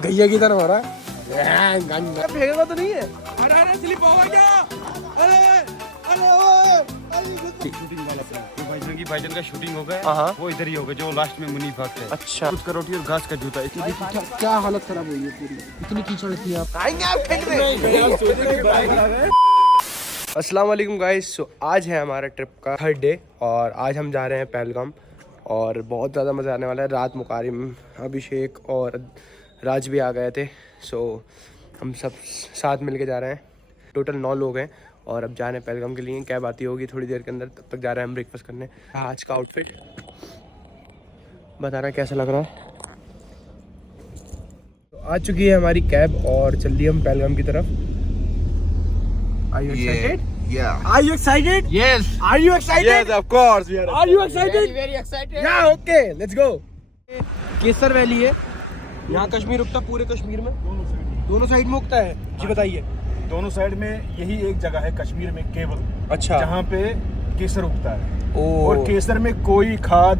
गैया की तरह हो रहा है। फेंकेगा तो नहीं है? अरे स्लिप होगा क्या? अरे शूटिंग वाला भाईजान की भाईजान का शूटिंग हो गया। वो इधर ही होगा जो लास्ट में मुनी भागता है। अच्छा, कुछ करोटी और घास का जूता। क्या हालत खराब हुई है पूरी, इतनी कीचड़ थी। आप आएंगे आप ठंड में। अस्सलाम वालेकुम गाइस। सो आज है हमारा ट्रिप का 3rd डे और आज हम जा रहे हैं पहलगाम और बहुत ज़्यादा मज़ा आने वाला है। रात मुकारिम, अभिषेक और राज भी आ गए थे। सो हम सब साथ मिल के जा रहे हैं। टोटल 9 लोग हैं और अब जा रहे हैं पहलगाम के लिए। कैब आती होगी थोड़ी देर के अंदर, तब तक जा रहे हैं हम ब्रेकफास्ट करने। आज का आउटफिट बताना कैसा लग रहा है। तो आ चुकी है हमारी कैब और चल रही हम पहलगाम की तरफ। Are you excited? Yeah. Are you excited? Yes. Are you excited? Yes, of course. We are. Are you excited? Very excited. Yeah, okay. Let's go. Kesar valley है, यहाँ कश्मीर उगता पूरे कश्मीर में। दोनों साइड में उगता है जी, बताइए। दोनों साइड में यही एक जगह है कश्मीर में केवल, अच्छा, जहाँ पे केसर उगता है। ओ। और केसर में कोई खाद,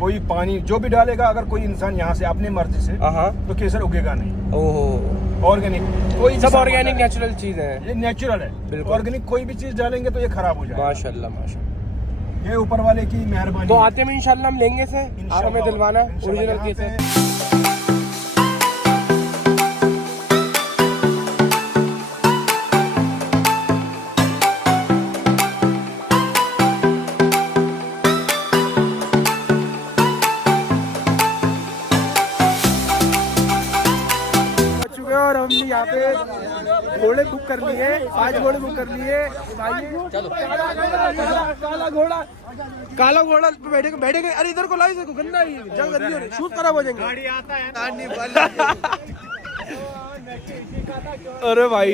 कोई पानी जो भी डालेगा अगर कोई इंसान यहाँ से अपने मर्जी से, तो केसर उगेगा नहीं। ओह, ऑर्गेनिक कोई सब ऑर्गेनिक नेचुरल चीज है। ये नेचुरल है बिल्कुल। ऑर्गेनिक कोई भी चीज डालेंगे तो ये खराब हो जाएगा। माशाल्लाह माशाल्लाह, ये ऊपर वाले की मेहरबानी। तो आते में इंशाल्लाह हम लेंगे से। आप हमें दिलवाना ओरिजिनल केसर। और हमने यहाँ पे घोड़े बुक कर लिए, 5 घोड़े बुक कर लिए। चलो काला घोड़ा पे बैठेंगे। अरे इधर को लाई, देखो गंदा ही जंग गंदी हो रही, शूट खराब हो जाएंगे। गाड़ी आता है। अरे भाई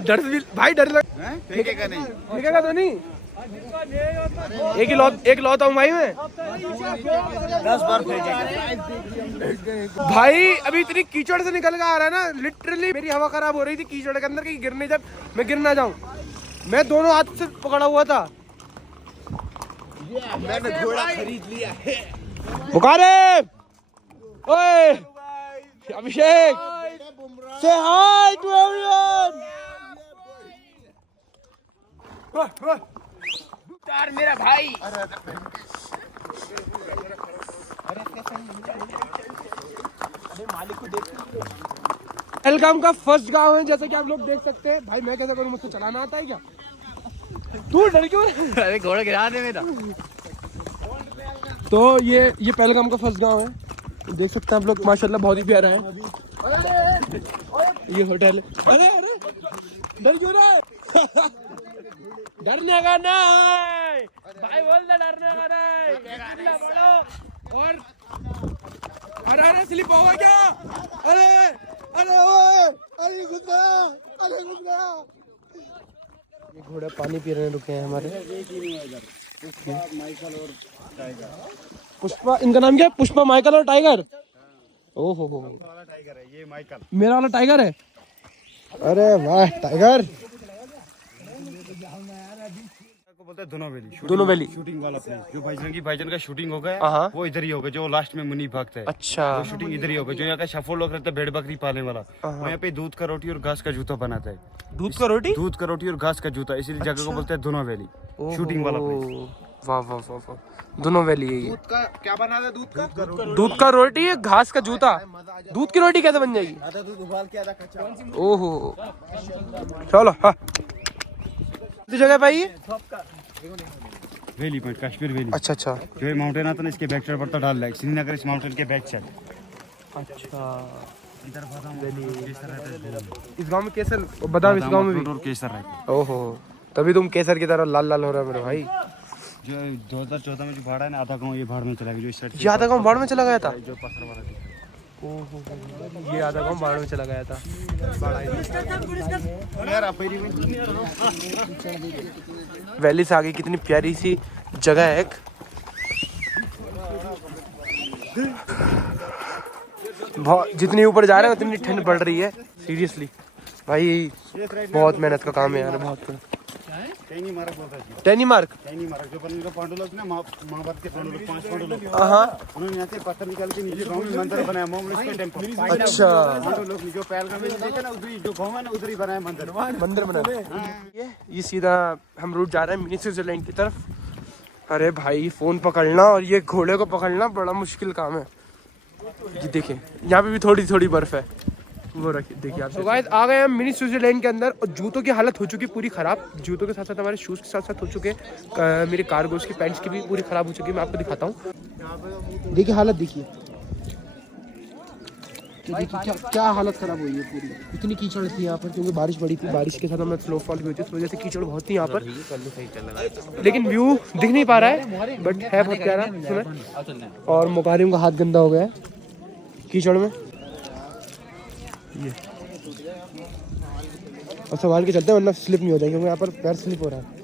डर भी, भाई डर लग फेंकेगा नहीं। फेंकेगा तो नहीं? एक लौता हूँ भाई मैं। 10 बार फेंकेगा। भाई अभी इतनी कीचड़ से निकल के आ रहा है ना, लिटरली मेरी हवा खराब हो रही थी कीचड़ के अंदर, कहीं गिरने, जब मैं गिर ना जाऊं। मैं दोनों हाथ से पकड़ा हुआ था। मैंने घोड़ा खरीद लिया है। मुकारिब, ओए अभिषेक, से हाय टू एवरीवन। यार मेरा भाई। पहलगाम का फर्स्ट गांव है, जैसे कि आप लोग देख सकते हैं। भाई मैं कैसा करूं, मुझको चलाना आता है क्या? तू डर क्यों? अरे घोड़ा गिरा दे मेरा। तो ये पहलगाम का फर्स्ट गांव है, देख सकते हैं आप लोग। माशाल्लाह बहुत ही प्यारा है ये होटल। अरे डर क्यों रहा है? डरने का नहीं भाई, बोल दे डरने का नहीं। बड़ो और अरे स्लिप होगा क्या? अरे घुस गया। ये घोड़े पानी पी रहे रुके हैं हमारे। पुष्पा, इनका नाम क्या है? पुष्पा, माइकल और टाइगर। ओहो हो, टाइगर है ये, माइकल। मेरा वाला टाइगर है। अरे वाह टाइगर। बोलते हैं दोनों वैली शूटिंग वाला प्लेस जो भाईजान का शूटिंग हो गया। वो इधर ही होगा जो लास्ट में मुनी भागता है। अच्छा, वो शूटिंग इधर ही होगा जो यहाँ का शफर लोग रहता है, भेड़ बकरी पालने वाला। वो यहाँ पे दूध का रोटी और घास का जूता बनाता है। दूध का रोटी और घास का जूता, इसीलिए जगह को बोलते हैं दोनों वैली शूटिंग वाला प्लेस। वाह वाह वाह वाह, दोनों वैली है ये। दूध का क्या बना है? दूध का रोटी है, घास का जूता। दूध की रोटी कैसे बन जाएगी? आधा दूध उबाल के आधा कच्चा। ओहो चलो। हाँ जगह भाई ये वैली पॉइंट, कश्मीर वैली। अच्छा अच्छा, जो ये माउंटेन आता है ना, इसके बैक साइड पड़ता डाल है श्रीनगर, इस माउंटेन के बैक साइड। अच्छा, इधर केसर रहता है। इस गांव में केसर, बादाम इस गांव में भी। और केसर रहता है। ओहो, तभी तुम केसर की तरह लाल लाल हो रहा है मेरे भाई। जो 2014 में जो भाड़ा है ना, आधा गाँव ये भाड़ में चला गया। जो इस साइड ये आधा गाँव बाढ़ में चला गया था। जो पत्थर वाला थी। ओहो, ये आधा गाँव बाढ़ में चला गया था। वैली से आगे कितनी प्यारी सी जगह है एक। बहुत जितनी ऊपर जा रहे हैं उतनी ठंड पड़ रही है सीरियसली भाई। बहुत मेहनत का काम है यार, बहुत। टैनी मार्क बोलता है टैनी मार्क। टैनी मार्क जो अपन पांडु लोग ना महाभारत के पांडु लोग 5 पांडु लोग हाँ उन्होंने यहाँ से पत्थर निकाल के नीचे गांव में मंदिर बनाया मोमलेश्वर टेम्पल। अच्छा पांडु लोग जो पहलगाम में देखे ना उधर ही जो गांव है ना उधर ही बनाया मंदिर बना। ये सीधा हम रूट जा रहे हैं मिनी स्विट्जरलैंड की तरफ। अरे भाई फोन पकड़ना और ये घोड़े को पकड़ना बड़ा मुश्किल काम है। ये देखिए यहाँ पे भी थोड़ी थोड़ी बर्फ है, वो रखिए देखिए आप। तो गाइस आ गए हम मिनी स्विट्जरलैंड के अंदर और जूतों की हालत हो चुकी पूरी खराब। जूतों के साथ साथ हमारे शूज़ के साथ साथ हो चुके मेरे कार्गोस की पैंट्स की भी पूरी खराब हो चुकी है। मैं आपको दिखाता हूँ, देखिए हालत देखिए। देखिए क्या हालत खराब हुई है पूरी। इतनी कीचड़ थी यहाँ पर क्योंकि बारिश पड़ी थी, बारिश के साथ हमें स्नोफॉल भी हुई थी, इस वजह से कीचड़ बहुत थी यहाँ पर। लेकिन व्यू दिख नहीं पा रहा है बट है बहुत प्यारा। और मुकारिम का हाथ गंदा हो गया है कीचड़ में। ये और संभाल के चलते हैं वरना स्लिप नहीं हो जाएंगे, यहाँ पर पैर स्लिप हो रहा है।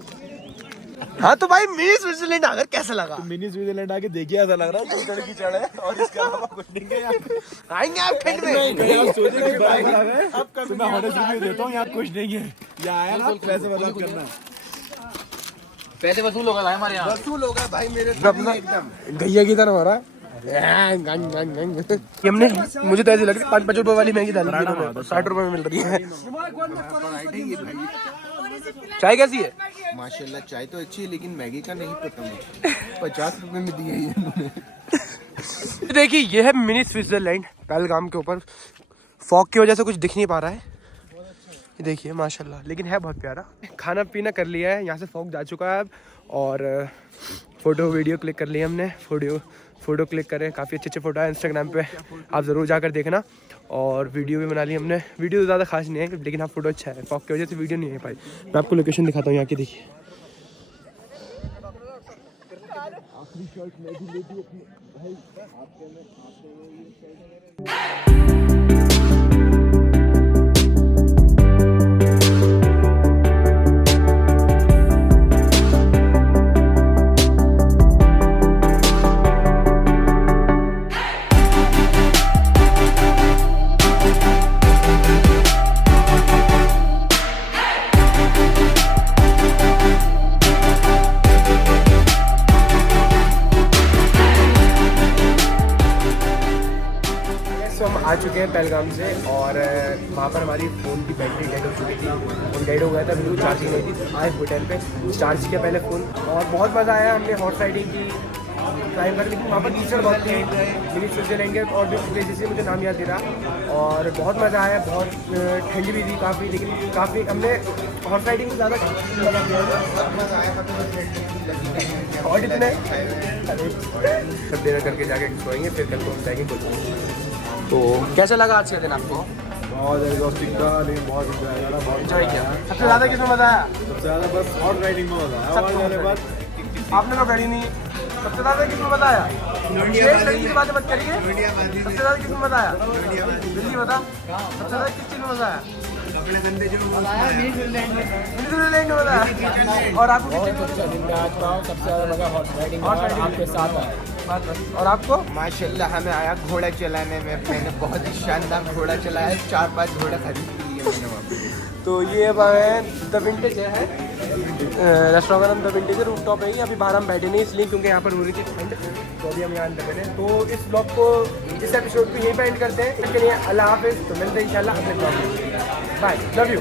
हाँ तो भाई मिनी स्विट्जरलैंड आकर कैसा लगा? मिनी स्विट्जरलैंड आके देखिए ऐसा लग रहा है कीचड़ कीचड़ है और इसके अलावा कुछ नहीं है। आएंगे आप ठंड में। आप सोचे कि बाइक अब कभी मैं ऑनेस्ट रिव्यू देता हूँ, यहाँ कुछ नहीं है। यहाँ आया ना पैसे बर्बाद करना है। पैसे वसूल होगा भाई हमारे यहाँ। वसूल होगा भाई मेरे एकदम गैया की तरह हो रहा है। हमने मुझे तो ऐसी लग रही है 5-5 रुपए वाली महंगी दाल 60 रुपए में मिल रही है। चाय कैसी है? माशाल्लाह चाय तो अच्छी है लेकिन मैगी का नहीं पता मुझे। 50 रुपए में दी है ये इन्होंने। देखिए ये है मिनी स्विट्जरलैंड पहलगाम के ऊपर। फॉग की वजह से कुछ दिख नहीं पा रहा है, ये देखिए माशाल्लाह, लेकिन है बहुत प्यारा। खाना पीना कर लिया है, यहाँ से फॉग जा चुका है अब। और फोटो वीडियो क्लिक कर लिया हमने, फ़ोटो क्लिक करें, काफ़ी अच्छे फ़ोटो है इंस्टाग्राम पे, आप ज़रूर जाकर देखना। और वीडियो भी बना ली हमने। वीडियो तो ज़्यादा खास नहीं है लेकिन हाँ फ़ोटो अच्छा है। फॉग की वजह से वीडियो नहीं है पाई। मैं आपको लोकेशन दिखाता हूँ यहाँ की, देखिए। हम आ चुके हैं पहलगाम से और वहाँ पर हमारी फ़ोन की बैटरी डेड हो चुकी थी। फ़ोन डेड हो गया था, बिल्कुल चार्जिंग नहीं थी। आए होटल पे चार्ज किया पहले फ़ोन और बहुत मज़ा आया। हमने हॉर्स राइडिंग की, क्लाइंब कर, लेकिन वहाँ पर कीचड़ बहुत थी। मिनी स्विट्जरलैंड के और भी प्लेसेस से मुझे नाम याद दे रहा। और बहुत मज़ा आया, बहुत ठंड भी थी काफ़ी, लेकिन काफ़ी हमने हॉर्स राइडिंग में ज़्यादा और इतने सब देर करके जाके सोएंगे, फिर कल को हम जाएंगे कुछ। तो कैसा लगा आज का दिन आपको? बहुत एग्जॉस्टिंग था लेकिन बहुत एंजॉय किया। सबसे ज़्यादा किसमें मज़ा आया? सबसे ज़्यादा बस हॉर्स राइडिंग में मजा आया। आपने तो करी नहीं। सबसे ज़्यादा किसमें मज़ा आया? की बातें मत करिए। सबसे ज़्यादा किसमें मज़ा आया? जल्दी बता, सबसे ज़्यादा किस चीज़ में मज़ा आया? न्यूजीलैंड में मज़ा आया। और आपको सबसे ज़्यादा मज़ा हॉर्स राइडिंग आपके साथ आया? और आपको? माशाल्लाह हमें आया घोड़ा चलाने में। मैंने बहुत ही शानदार घोड़ा चलाया, 4-5 घोड़ा खरीद लिए मैंने वहाँ पे। तो ये द विंटेज है, रेस्टोरेंट का नाम द विंटेज है, रूफ टॉप है। अभी बाहर हम बैठे नहीं इसलिए क्योंकि यहाँ पर हो रही थी ठंड, तो अभी हम यहाँ अंदर बैठे। तो इस ब्लॉग को, इस एपिसोड को यहीं पे एंड करते हैं। इसके लिए अल्लाह हाफिज़। तो मिलते हैं इंशाल्लाह अगले ब्लॉग में। Bye, love you.